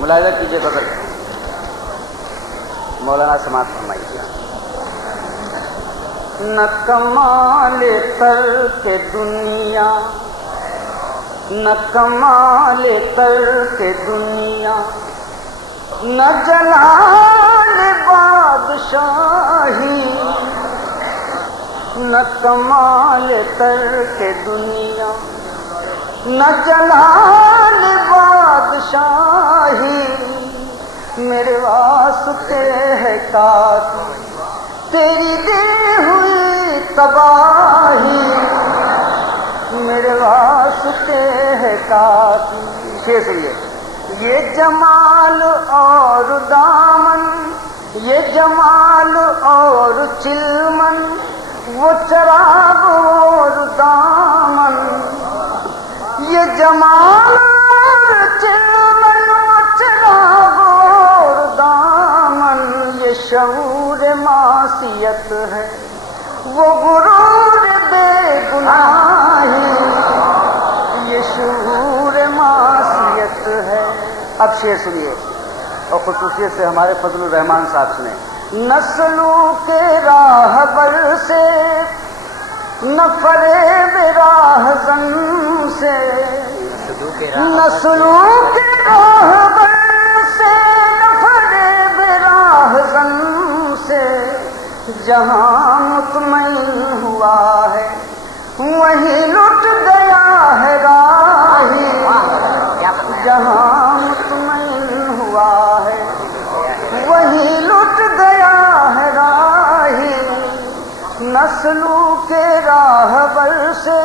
ملاحظہ کیجیے تو مولانا سماعت فرمائیے. نہ کمال ترک دنیا، نہ کمال ترک دنیا، نہ جلال بادشاہی، نہ کمال ترک دنیا، نہ جلال بادشاہی، میرے واسطے ہے کافی تیری دی ہوئی تباہی، میرے واسطے ہے کافی. شیر سنیے. یہ جمال اور دامن، یہ جمال اور چلمن، وہ چراغ اور دامن، یہ جمال اور چلمن، وہ چراغ اور دامن، یہ شعور معصیت ہے، وہ غرور بے گناہی، یہ شعور معصیت ہے. اب شعر سنیے اور خصوصیت سے ہمارے فضل الرحمان صاحب سنیں. نسلوں کے راہبر سے، نہ فریب راہزن سے، نسلوں کے راہبر سے، نہ فریب راہزن سے، جہاں مطمئن ہوا ہے وہیں لٹ گیا ہے راہی، جہاں مطمئن ہوا ہے وہیں لٹ گیا ہے راہی. نسلوں کے راہبر سے،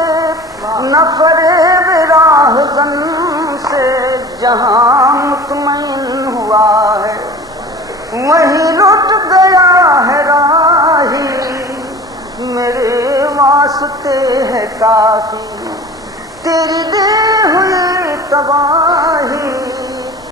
نہ فریب راہزن سے، جہاں مطمئن ہوا ہے وہیں لٹ گیا ہے راہی، میرے واسطے ہے کافی تیری دی ہوئی تباہی.